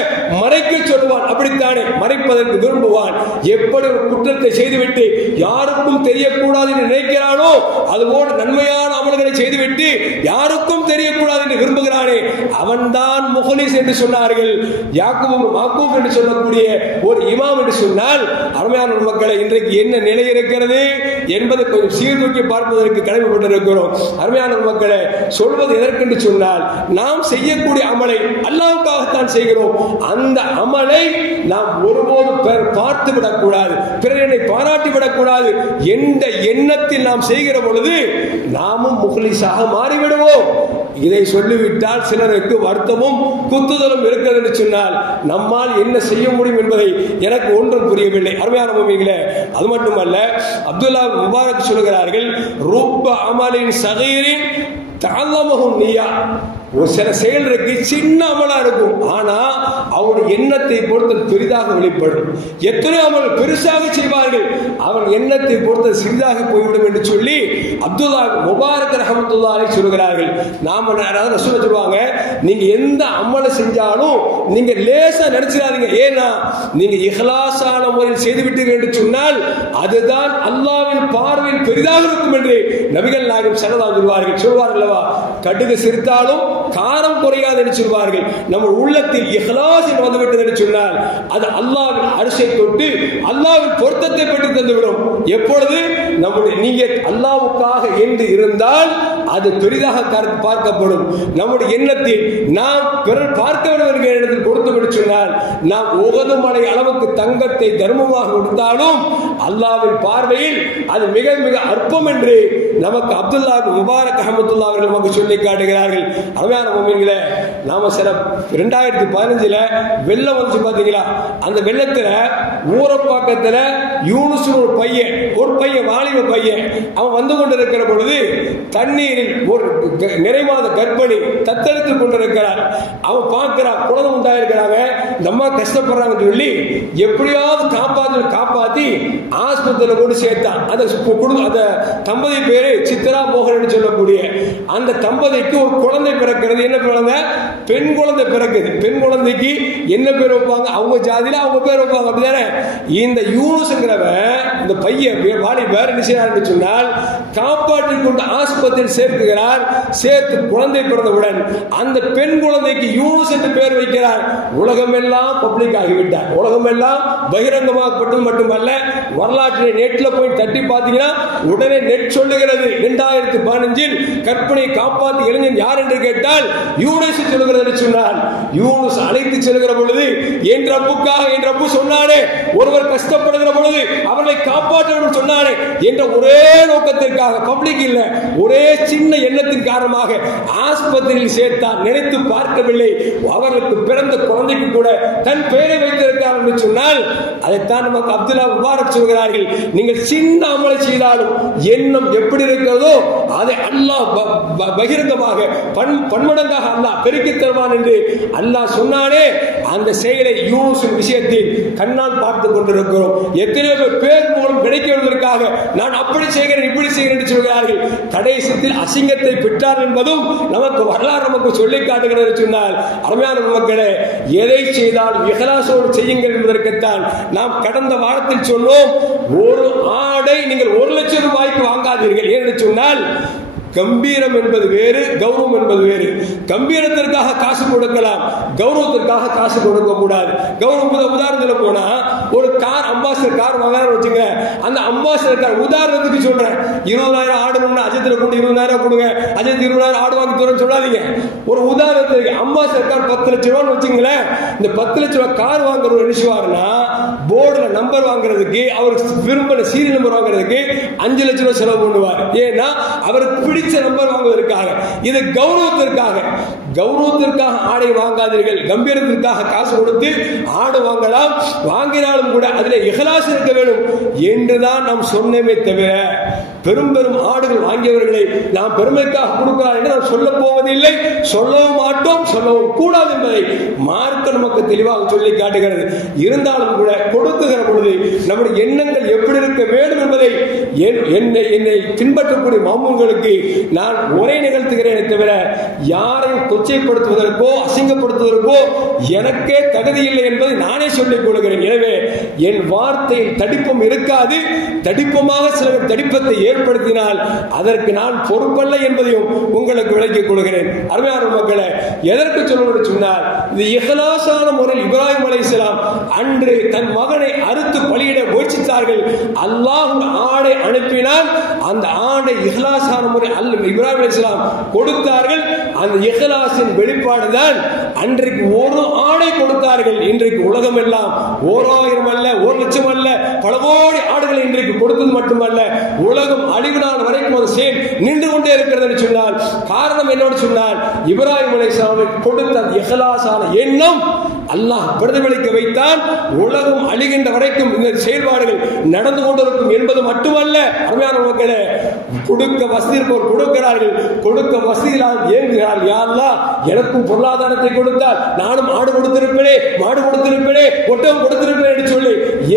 மறைக்க சொல்லுவான். அப்படித்தானே மறைப்பதற்கு விரும்புவான். எப்படி ஒரு குற்றத்தை செய்துவிட்டு யாருக்கும் தெரியக்கூடாது என்று நினைக்கிறானோ அதுபோல நன்மையான அமல்களை செய்துவிட்டு யாருக்கும் தெரியக்கூடாது என்று விரும்புகிறானே அவன்தான் முஹ்லிஸ் என்று சொன்னார்கள். யாக்கூப் மக்கூஃப் என்று சொல்லக்கூடிய ஒரு இமாம் என்று சொன்னால், அருமையான மக்களை, இன்றைக்கு என்ன நிலை இருக்கிறது என்பதை கொஞ்சம் சீர்தூக்கி பார்ப்பதற்கு கடமைப்பட்டிருக்கிறோம். அருமையான மக்களை, சொல்வது எதற்கென்று சொன்னால், நாம் செய்யக்கூடிய அமலை அல்லாஹ்வுக்காகத்தான் செய்கிறோம். அந்த அமலை நாம் ஒருபோதும் பார்த்து விடக்கூடாது, பிறரை பாராட்டி விடக்கூடாது என்ற எண்ணத்தில் நாம் செய்கிற பொழுது நாமும் முஹ்லிஸாக மாறிவிடுவோம். இதை சொல்லிவிட்டால் சிலருக்கு வருத்தமும் குத்துதலும் இருக்கிறது என்று சொன்னால் நம்மால் என்ன செய்ய முடியும் என்பதை எனக்கு ஒன்றும் புரியவில்லை. அருமையான மூமின்களே, அது மட்டுமல்ல, அப்துல்லா முபாரக் சொல்கிறார்கள், ருப்ப அமலின் சகீரின் தஅல்லமஹு நிய்யா. ஒரு சில செயல் இருக்கு, சின்ன அமலா இருக்கும், ஆனா அவருடைய எண்ணத்தை பொறுத்து பெரிதாக வெளிப்படும். எத்தனை அமல் பெருசாக செய்வார்கள், அவன் எண்ணத்தை பொறுத்து சிறிதாக போய்விடும் என்று சொல்லி அப்துல்லா முபாரக் ரஹ்மத்துல்லாஹி அலைஹி சொல்கிறார்கள். நாம ரசூல் சொல்லுவாங்க, நீங்க எந்த அமலை செஞ்சாலும் நீங்க லேசா நினைச்சிடாதீங்க. ஏன்னா நீங்க இஹ்லாஸான முறையில் செய்து விட்டீர்கள் என்று சொன்னால் அதுதான் அல்லாஹ்வின் பார்வையில் பெரிதாக இருக்கும் என்று நபிகள் நாயகம் ஸல்லல்லாஹு அலைஹி வஸல்லம் சொல்வார்கள். கடுகு சிரித்தாலும் காரம் குறையாது என்று சொல்வார்கள். நம்ம உள்ளத்தில் இஹ்லாஸ் என்று வந்துவிட்டது என்று சொன்னால் அது அல்லாஹ்வின் அரிசை தொட்டு அல்லாஹ்வின் பொருத்தத்தை பெற்று தந்துவிடும். எப்பொழுது நம்முடைய நீயத் அல்லாஹ்வுக்காக என்று இருந்தால் அது பெரிதாக பார்க்கப்படும். நம்முடைய எண்ணத்தில் நாம் பிறர் பார்க்க வேண்டும் என்கிற எண்ணத்தில் கொடுத்து விட்டு சொன்னால், நாம் உகது மலை அளவுக்கு தங்கத்தை தர்மமாக கொடுத்தாலும் அல்லாஹ்வின் பார்வையில் அது மிக மிக அற்பம் என்று நமக்கு அப்துல்லா முபாரக் ரஹ்மத்துல்லாஹி அவர்கள் நமக்கு சொல்லி காட்டுகிறார்கள். அருமையான முஃமின்களே, நாம சில 2015 வெள்ளம் வந்துச்சு பாத்தீங்களா? அந்த வெள்ளத்துல ஊரப்பாக்கத்துல யூனுஸ் ஒரு பையன் வாலிப பையன் அவன் வந்து கொண்டிருக்கிற பொழுது தண்ணீரில் ஒரு நிறைமாத கர்ப்பிணி தத்தெடுத்துக் கொண்டிருக்கிறார். அவன் பார்க்கிறான், குழந்தை உண்டாயிருக்கிறாங்க, இந்த அம்மா கஷ்டப்படுறாங்க சொல்லி எப்படியாவது காப்பாத்தி ஆஸ்பத்திரியில் கொண்டு சேர்த்தான். அந்த தம்பதி பேரு சித்ரா மோகன் சொல்லக்கூடிய அந்த தம்பதிக்கு ஒரு குழந்தை பிறக்கிறது. என்ன குழந்தை? பெண் குழந்தை பிறக்குது. பெண் குழந்தைக்கு என்ன பேர் வைப்பாங்க? அவங்க ஜாதியில அவங்க பேர் வைப்பாங்க, அப்படிதானே? இந்த யூனுஸ்ங்கிறவன் இந்த பையன் வாலிபர் என்ன செய்யறாரு சொன்னால் காப்பாற்றிக் கொண்டு ஆஸ்பத்திரியில் சேர்க்கிறார். சேர்த்து குழந்தை பிறந்தவுடன் அந்த பெண் குழந்தைக்கு யூனுஸ் என்று பெயர் வைக்கிறார். உலகமெல்லாம் பப்ளிக் ஆகிவிட்டார். உலகமெல்லாம் பகிரங்கமாக்கப்பட்டது மட்டுமல்ல, வரலாற்றில் நெட்ல போய் தட்டி பார்த்தீங்கன்னா உடனே நெட் சொல்லுகிறது 2015 கற்பனை காப்பாற்றி இளைஞன் யார் என்று கேட்டால் யூனுஸ் சொல்லுகிறது என்று சொன்னார். யூனுஸ் அழைத்து செல்கிற பொழுது என் ரப்புக்காக என் ரப்பு சொன்னானே, ஒருவர் கஷ்டப்படுகிற பொழுது அவர்களை காப்பாற்ற சொன்னானே என்ற ஒரே நோக்கத்திற்காக, பப்ளிக் இல்ல, ஒரே சின்ன எண்ணத்தின் காரணமாக ஆஸ்பத்திரியில் சேர்த்தார். நினைத்து பார்க்கவில்லை அவர்களுக்கு பிறந்த குழந்தைக்கு கூட தன் பெயரை வைத்திருக்கிறார் என்று சொன்னால் அதைத்தான் நமக்கு அப்துல்லா முபாரக் சொல்கிறார்கள். நீங்கள் சின்ன அமலை செய்தாலும் எண்ணம் எப்படி இருக்கிறதோ அதை அல்லாஹ் பகிரங்கமாக பன்மடங்காக அல்லாஹ் பெருக்கி தருவான் என்று அல்லாஹ் சொன்னானே. அந்த செயலை யூனுஸின் விஷயத்தில் கண்ணால் பார்த்துக் கொண்டிருக்கிறோம். எத்தனையோ பேர் மூலம் கிடைக்கிறதற்காக நான் அப்படி செய்கிறேன் இப்படி செய்கிறேன் என்று சொல்கிறார்கள். கடைசியில் அசிங்கத்தை பெற்றார் என்பதும் நமக்கு வரலாறு நமக்கு சொல்லி காட்டுகிறது சொன்னால், அருமையான மக்களே, எதை செய்தால் இஹ்லாஸோடு செய்யுங்கள் என்பதற்குத்தான் நாம் கடந்த வாரத்தில் சொன்னோம். ஒரு ஆடை நீங்கள் 1 லட்சம் ரூபாய்க்கு வாங்காதீர்கள். ஏன்னு சொன்னால் கம்பீரம் என்பது வேறு, கௌரவம் என்பது வேறு. கம்பீரத்திற்காக காசு கொடுக்கலாம், கௌரவத்திற்காக காசு கொடுக்க கூடாது. கௌரவம் உதாரணத்தில் போனா ஒரு கார் அம்பாசிடர் கார் வாங்கலாம்னு வச்சுங்க. அந்த அம்பாசிடர் கார் உதாரணத்துக்கு சொல்றேன், 20,000 ஆடணும்னா அஜித்ல கொண்டு 20,000 கொடுங்க, அஜித் 20,000 ஆடு வாங்கி தரேன்னு சொல்லாதீங்க. ஒரு உதாரணத்துக்கு அம்பாசிடர் கார் 10 லட்சம் ரூபான்னு வச்சுங்களேன். இந்த 10 லட்சம் ரூபாய் கார் வாங்குறவர் என்ன செய்வாருன்னா போர்டுல நம்பர் வாங்குறதுக்கு, அவருக்கு விரும்பின சீரியல் நம்பர் வாங்குறதுக்கு 5 லட்சம் ரூபாய் செலவு பண்ணுவார். ஏன்னா அவருக்கு பிடிச்ச நம்பர் வாங்குவதற்காக. இது கௌரவத்திற்காக. கௌரவத்திற்காக ஆடை வாங்காதீர்கள். கம்பீரத்திற்காக காசு கொடுத்து ஆடு வாங்கலாம். வாங்கினாலும் கூட அதில் இஹ்லாஸ் இருக்க வேண்டும் என்றுதான் நாம் சொன்னமே தவிர பெரும் பெரும் ஆடுகள் வாங்கியவர்களை நாம் பெருமைக்காக கொடுக்கிறார் என்று நாம் சொல்ல போவதில்லை, சொல்லவும் மாட்டோம், சொல்லவும் கூடாது என்பதை மார்க்க நமக்கு தெளிவாக சொல்லி காட்டுகிறது. இருந்தாலும் கூட கொடுக்குகிற பொழுது நம்முடைய எண்ணங்கள் எப்படி இருக்க வேண்டும் என்பதை என்னை பின்பற்றக்கூடிய மாமூன்களுக்கு நான் உரை நிகழ்த்துகிறேன் தவிர யாரையும் கொச்சைப்படுத்துவதற்கோ அசிங்கப்படுத்துவதற்கோ எனக்கே தகுதி இல்லை என்பதை நானே சொல்லிக் கொள்கிறேன். எனவே என் வார்த்தையில் தடிப்பம் இருக்காது. தடிப்பமாக சிலர் தடிப்பத்தை ஏற்படுத்தினால் அதற்கு நான் பொறுப்பல்ல என்பதையும் உங்களுக்கு விளக்கிக் கொள்கிறேன். அருமையான மக்களே, எதற்கு சொல்லணும்னு சொன்னால், இது இஹ்லாஸான முறையில் இப்ராஹிம் அலைஹிஸ்ஸலாம் அன்று தன் மகனை அறுத்து பலியிட முயற்சித்தார்கள். அல்லாஹ் ஆடை அனுப்பினால் அந்த ஆடை இஹ்லாஸான முறை இப்ராஹிம் அலைஹிஸ்ஸலாம் கொடுத்தார்கள். அந்த இஹ்லாஸின் வெளிப்பாடு தான் அன்றைக்கு ஒரு ஆடை கொடுத்தார்கள். இன்றைக்கு உலகம் எல்லாம் 1000 அல்ல, 1 லட்சம் அல்ல, பல கோடி ஆடுகளை இன்றைக்கு கொடுத்தது மட்டுமல்ல, உலகம் அழிவு நாள் வரைக்கும் ஒரு செயல் நின்று கொண்டே இருக்கிறது என்று சொன்னால் காரணம் என்னோடு சொன்னால் இப்ராஹிம் அலைஹிஸ்ஸலாம் கொடுத்த இஹ்லாஸான எண்ணம் அல்லாஹ் பிரதிபலிக்க வைத்தான். உலகம் அழிகின்ற வரைக்கும் இந்த செயல்பாடுகள் நடந்து கொண்டிருக்கும் என்பது மட்டுமல்ல. அருமையான மக்களே, கொடுக்க வசதி இருப்போர் கொடுக்கிறார்கள், கொடுக்க வசதி இல்லாமல் ஏங்குகிறார்கள். யா அல்லாஹ், எனக்கும் பொருளாதாரத்தை கொடுத்தால் நானும் ஆடு கொடுத்திருப்பேனே, மாடு கொடுத்திருப்பேனே, ஒட்டகம் கொடுத்திருப்பேன் என்று சொல்லி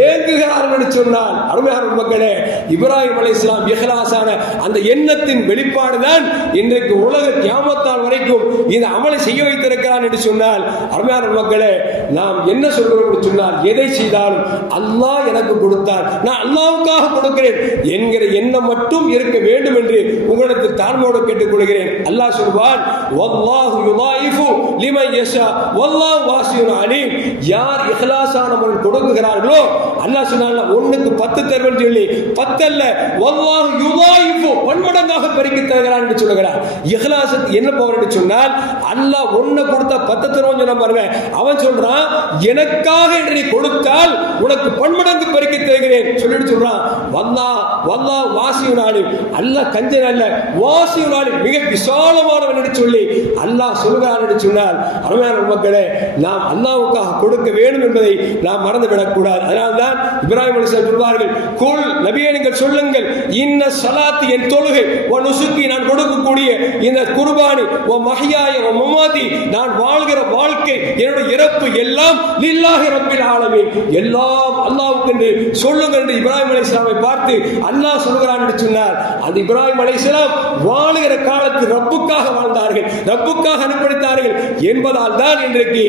ஏங்குகிறார்கள் என்று சொன்னால், அருமையான மக்களே, இப்ராஹிம் அலைஹிஸ்ஸலாம் இஹ்லாஸான அந்த எண்ணத்தின் வெளிப்பாடுதான் இன்றைக்கு உலக கியாமத்தால் வரைக்கும் இந்த அமலை செய்ய வைத்திருக்கிறான் என்று சொன்னால், அருமையான மக்களே, நாம் என்ன சொல்கிறோம் என்று சொன்னால், எதை செய்தாலும் அல்லாஹ் எனக்கு கொடுத்தார், நான் அல்லாஹ்வுக்காக கொடுக்கிறேன் என்கிற எண்ணம் மட்டும் இருக்க வேண்டும் என்று உங்களிடத்தில் தாழ்மையோடு கேட்டுக் கொள்கிறேன். அல்லாஹ் சொல்வான், வல்லாஹு யுதாயிஃபு லிமன் யஷா வல்லாஹு வாசியுன் அலீம். யார் இஹ்லாஸான முறையில் கொடுக்கிறார்களோ அல்லாஹ் சொன்னான் ஒண்ணுக்கு 10 தருவன் சொல்லி 10 அல்ல வல்லாஹு யுதாயிஃபு பன்மடங்காக பெருக்கி தருகிறான் என்று சொல்கிறார். இஹ்லாஸுக்கு என்ன பவர் என்று சொன்னால் அல்லாஹ் ஒண்ணு கொடுத்தா 10 தருவன் சொன்ன பாருங்க. அவன் சொல்றான் எனக்காக என்று நீ கொடுத்தால் உனக்கு பன்மடங்கு பெருக்கி தருகிறேன் சொல்லிட்டு சொல்றான். வல்லாஹு வாசியுன் அலீம். அல்லாஹ் கஞ்சன் அல்ல வாசியுன் அலீம் மிக விசாலமானவன் என்று சொல்லி அல்லாஹ் சொல்கிறான் என்று சொன்னால் அருமையான மக்களே நாம் அல்லாஹ்வுக்காக கொடுக்க வேண்டும் என்பதை நாம் மறந்துவிடக் கூடாது. அதனால்தான் இப்ராஹிம் அலைஹிஸ்ஸலாம் சொல்வார்கள் குல் நபியே நீங்கள் சொல்லுங்கள் இன்ன ஸலாத்தி என் தொழுகை வ நுசுக்கி நான் கொடுக்கக்கூடிய இந்த குர்பானி வ மஹ்யாய வ மமாதி நான் வாழ்கிற வாழ்க்கை என்னுடைய இறப்பு எல்லாம் லில்லாஹி ரப்பில் ஆலமீன் எல்லாம் அல்லாஹ்வுக்கு என்று சொல்லுங்கள் என்று இப்ராஹிம் அலைஹிஸ்ஸலாமை பார்த்து அல்லாஹ் சொல்கிறான் என்று சொன்னார். அந்த இப்ராஹிம் அலைஹிஸ்ஸலாம் வாழுகிற காலத்தில் ரப்புக்காக வாழ்ந்தார்கள், ரப்புக்காக அனுப்படித்தார்கள் என்பதால் தான் இன்றைக்கு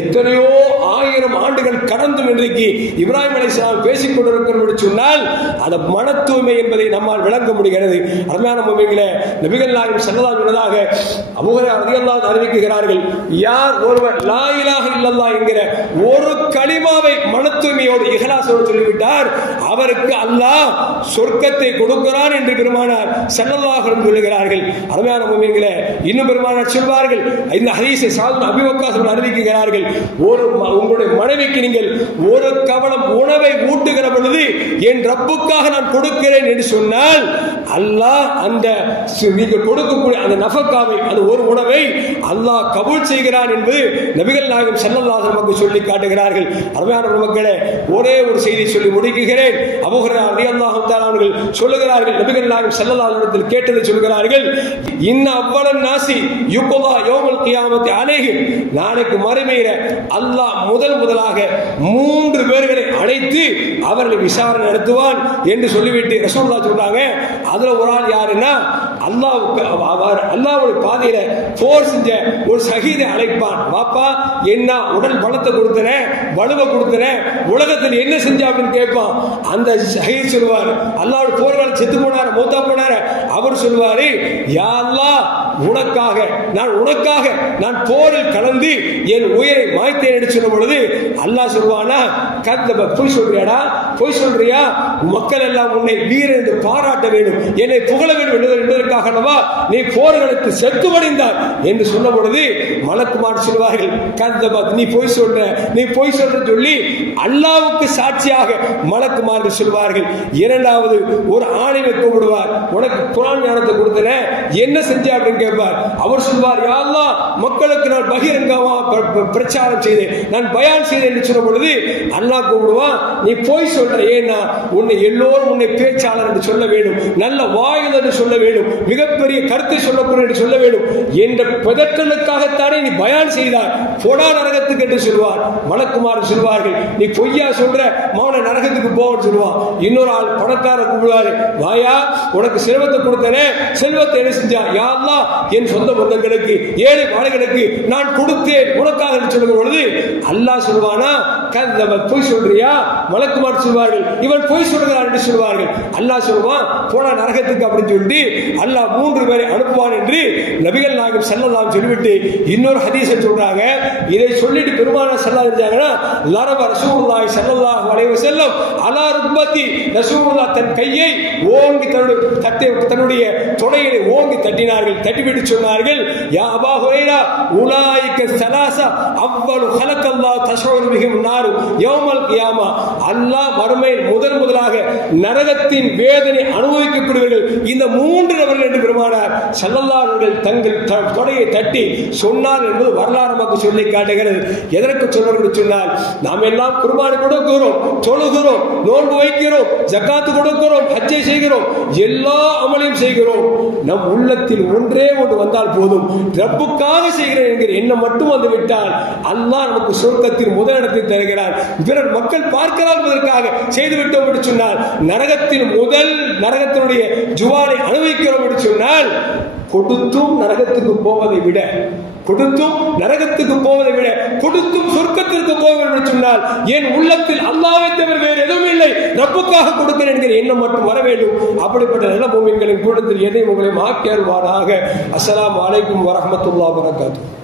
எத்தனையோ ஆயிரம் ஆண்டுகள் கடந்தும் இன்றைக்கு இப்ராஹிம் அலைஹிஸ்ஸலாம் பேசிக் கொண்டிருக்கிறோம் என்று சொன்னால் அந்த மன தூய்மை என்பதை நம்மால் விளங்க முடிகிறது. அருமையான முஃமின்களே நபிகள் நாயகம் ஸல்லல்லாஹு அலைஹி வஸல்லம் அபூ ஹுரைரா ரலியல்லாஹு அன்ஹு அறிவிக்கிறார்கள் யார் ஒருவர் லா இலாஹ இல்லல்லாஹ் என்கிற ஒரு கலிமாவை மன தூய்மையோடு இஹ்லாஸோடு சொல்லிவிட்டார் அவருக்கு அல்லாஹ் சொர்க்கத்தை கொடுக்கிறான் என்று பெருமானார் ஸல்லல்லாஹு அலைஹி வஸல்லம் சொல்கிறார்கள். அருமையான முஃமின்களே இன்னும் பெருமானார் சொல்வார்கள் இந்த ஹதீஸை ஸஅத் அபீ வக்காஸ் அவர்கள் அறிவிக்கிறார்கள் உங்களுடைய மனைவிக்கு நீங்கள் ஒரு கவளம் உணவை ஊட்டுகிற பொழுது என் ரப்புக்காக நான் கொடுக்கிறேன் என்று சொன்னால் அல்லாஹ் அந்த நீங்கள் கொடுக்கக்கூடிய அந்த நஃபகாவை அந்த ஒரு உணவை அல்லாஹ் கபூல் செய்கிறான் என்பது நபிகள் நாயகம் ஸல்லல்லாஹு அலைஹி வஸல்லம் சொல்லி காட்டுகிறார்கள். அருமையான மக்களே ஒரே ஒரு செய்தி சொல்லி முடிக்கிறேன். அபூ ஹுரைரா ரலியல்லாஹு தஆலா அவர்கள் சொல்லுகிறார்கள் நபிகள் நாயகம் ஸல்லல்லாஹு அலைஹி வஸல்லம் கேட்டதை சொல்கிறார்கள் இன்ன அவ்வளன் நாசி யுக்லா யௌமுல் கியாமத்தி அலைஹி நாளைக்கு மறுமையில அல்லாஹ் முதலாக 3 பேர்களை அழைத்து அவர்களை விசாரணை நடத்துவான் என்று சொல்லிவிட்டு ரசூலுல்லாஹ் சொல்றாங்க. அதுல ஒரு ஆள் யாருன்னா அல்லாஹ்வுடைய பாதையில போர் செஞ்ச ஒரு ஷஹீதை அழைப்பான். வாப்பா என்ன உடல் பலத்தை கொடுத்தனே வலுவை கொடுத்தனே உலகத்தில் என்ன செஞ்ச அப்படின்னு கேட்பான். அந்த ஷஹீத் சொல்வார் அல்லாஹ்வுடைய போர்கால செத்து போனாரு மௌத்தா போனாரு. அவர் சொல்வாரு யா அல்லாஹ் உனக்காக நான் போரில் கலந்து என் உயிரை மாய்த்தேன் என்று சொல்லும் பொழுது அல்லாஹ் சொல்வானா கத்தப பொய் சொல்றியா மக்கள் எல்லாம் உன்னை வீரன் என்று பாராட்ட வேண்டும் என்னை புகழ வேண்டும் என்பதற்காக நீ போர்களுக்கு செத்து மடிந்தார் என்று சொன்ன பொழுது மலக்குமார் சொல்வார்கள் கத்தப நீ பொய் சொல்ற சொல்லி அல்லாஹ்வுக்கு சாட்சியாக மலக்குமார்கள் சொல்வார்கள். இரண்டாவது ஒரு ஆணையை கூப்பிடுவார் உனக்கு குர்ஆன் ஞானத்தை கொடுத்தனே என்ன செஞ்ச அப்படின்னு கேட்பார். அவர் சொல்வார் யா அல்லாஹ் மக்களுக்கு நான் பகிரங்கமா பிரச்சாரம் செய்தேன் நான் பயான் செய்தேன் என்று சொன்ன பொழுது அல்லாஹ் கூப்பிடுவான் நீ போய் சொல்ற ஏன்னா உன்னை எல்லோரும் உன்னை பேச்சாளர் என்று சொல்ல வேண்டும் நல்ல வாயுதல் என்று சொல்ல வேண்டும் மிகப்பெரிய கருத்தை சொல்லக்கூடிய என்று சொல்ல வேண்டும் என்ற பதற்றலுக்காகத்தானே நீ பயான் செய்தார் போடா நரகத்துக்கு என்று சொல்வார். மலக்குமார் சொல்வார்கள் நீ பொய்யா சொல்ற மௌன நரகத்துக்கு போன்னு சொல்லுவான். இன்னொரு ஆள் பணக்கார கூப்பிடுவாரு வாயா உனக்கு செல்வத்தை கொடுத்தனே செல்வத்தை என்ன செஞ்சா யா அல்லாஹ் என் சொந்த பந்தங்களுக்கு ஏழை வாழைகளுக்கு நான் கொடுத்தேன் உனக்காக சொல்லும் பொழுது அல்லாஹ் சொல்வானா கதப பொய் சொல்றியா மலக்குமார் சொல்வார்கள் இவன் பொய் சொல்கிறான் என்று சொல்வார்கள். அல்லாஹ் சொல்வான் போடா நரகத்துக்கு அப்படின்னு சொல்லிட்டு அல்லாஹ் 3 பேரை அனுப்புவான் என்று நபிகள் நாயகம் ஸல்லல்லாஹு அலைஹி சொல்லிவிட்டு இன்னொரு ஹதீஸை சொல்றாங்க. இதை சொல்லிட்டு பெருமானார் ஸல்லல்லாஹு அலைஹி இருந்தாங்கன்னா லரப ரசூலுல்லாஹி ஸல்லல்லாஹு அலைஹி வஸல்லம் அலா ருப்பத்தி ரசூலுல்லாஹ் தன் கையை ஓங்கி தன்னுடைய தொடையை ஓங்கி தட்டினார்கள். தட்டிவிட்டு சொன்னார்கள் யா அபா ஹுரைரா உலாயிக ஸலாஸா அவ்வளு ஹலக்கல்லாஹ் தஷூரு பிஹிம் நாரு யௌமல் கியாமா அல்லாஹ் மறுமையில் முதலாக நரகத்தின் வேதனை அனுபவிக்கக்கூடியவர்கள் இந்த 3 நபர்கள் என்று பெருமானார் ஸல்லல்லாஹு அலைஹி தங்கள் தொடையை தட்டி சொன்னார் என்பது வரலாறு நமக்கு சொல்லி காட்டுகிறது. எதற்கு சொல்றோம் சொன்னால் நாம் எல்லாம் குர்பானி கொடுக்கிறோம் தொழுகிறோம் நோன்பு வைக்கிறோம் ஜகாத் கொடுக்கிறோம் ஹஜ்ஜை செய்கிறோம் எல்லா அமலையும் செய்கிறோம். நம் உள்ளத்தில் ஒன்றே ஒன்று வந்தால் போதும் ரப்புக்காக செய்கிறேன் என்கிற எண்ணம் மட்டும் வந்து விட்டால் அல்லாஹ் நமக்கு சொர்க்கத்தில் முதலிடத்தை தருகிறார். பிறர் மக்கள் பார்க்கிறார் என்பதற்காக செய்துவிட்டோம் என்று சொன்னால் நரகத்தினுடைய ஜுவாலை அனுபவிக்கிறோம் என்று சொன்னால் கொடுத்தும் நரகத்துக்கு போவதை விட கொடுத்தும் சொர்க்கத்திற்கு போவதை சொன்னால் என் உள்ளத்தில் அல்லாஹ்வை தவிர வேறு எதுவும் இல்லை ரப்புக்காக கொடுக்கிறேன் என்கிற எண்ணம் மட்டும் வர வேண்டும். அப்படிப்பட்ட நல்ல மூமின்களின் கூட்டத்தில் எதையும் உங்களையும் ஆக்கி அருள்வானாக. அஸ்ஸலாமு அலைக்கும் வரஹ்மத்துல்லாஹி வபரகாத்துஹு.